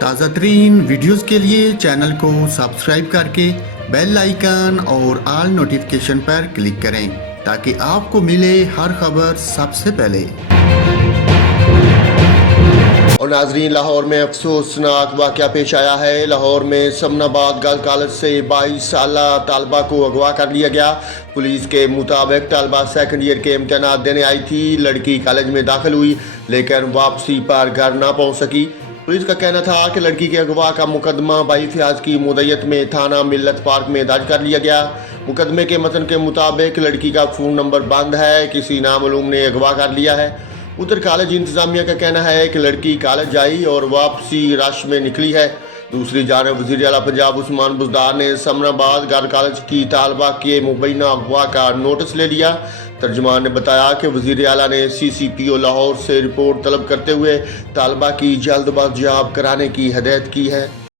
تازہ ترین ویڈیوز کے لیے چینل کو سبسکرائب کر کے بیل آئیکن اور آل نوٹیفیکیشن پر کلک کریں تاکہ آپ کو ملے ہر خبر سب سے پہلے۔ اور ناظرین، لاہور میں افسوسناک واقعہ پیش آیا ہے۔ لاہور میں سمن آباد گرلز کالج سے 22 سالہ طالبہ کو اغوا کر لیا گیا۔ پولیس کے مطابق طالبہ سیکنڈ ایئر کے امتحانات دینے آئی تھی۔ لڑکی کالج میں داخل ہوئی لیکن واپسی پر گھر نہ پہنچ سکی۔ پولیس کا کہنا تھا کہ لڑکی کے اغوا کا مقدمہ 22 فیاض کی مدیت میں تھانہ ملت پارک میں درج کر لیا گیا۔ مقدمے کے متن کے مطابق لڑکی کا فون نمبر بند ہے، کسی نامعلوم نے اغوا کر لیا ہے۔ ادھر کالج انتظامیہ کا کہنا ہے کہ لڑکی کالج آئی اور واپسی رش میں نکلی ہے۔ دوسری جانب وزیر اعلیٰ پنجاب عثمان بزدار نے سمن آباد گرلز کالج کی طالبہ کے مبینہ اغوا کا نوٹس لے لیا۔ ترجمان نے بتایا کہ وزیر اعلیٰ نے CCPO لاہور سے رپورٹ طلب کرتے ہوئے طالبہ کی جلد بازیاب کرانے کی ہدایت کی ہے۔